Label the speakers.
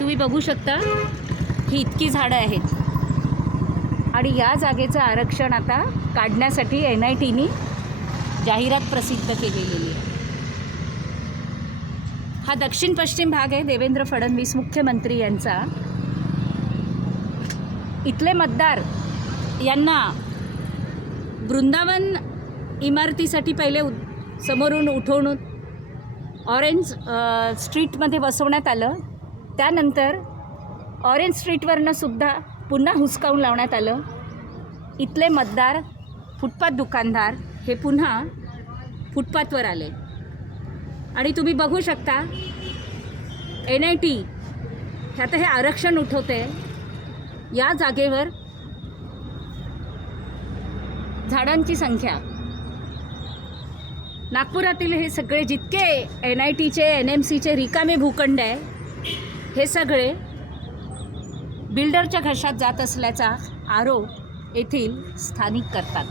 Speaker 1: तुम्ही बघू शकता ही इतकी झाडं आहेत. आणि या जागेचं आरक्षण आता काढण्यासाठी एन आय टीनी जाहिरात प्रसिद्ध केलेली आहे. हा दक्षिण पश्चिम भाग आहे देवेंद्र फडणवीस मुख्यमंत्री यांचा. इथले मतदार यांना वृंदावन इमारतीसाठी पहिले उ समोरून उठवून ऑरेंज स्ट्रीटमध्ये बसवण्यात आलं. त्यानंतर ऑरेंज स्ट्रीटवरनं सुद्धा पुन्हा हुसकावून लावण्यात आलं. इथले मतदार फुटपाथ दुकानदार हे पुन्हा फुटपाथवर आले. आणि तुम्ही बघू शकता एन आय टी आता हे आरक्षण उठवते. या जागेवर झाडांची संख्या. नागपुरातील हे सगळे जितके एन आय टीचे एन एम सीचे रिकामे भूखंड आहे हे सगळे बिल्डरच्या घशात जात असल्याचा आरोप येथील स्थानिक करतात.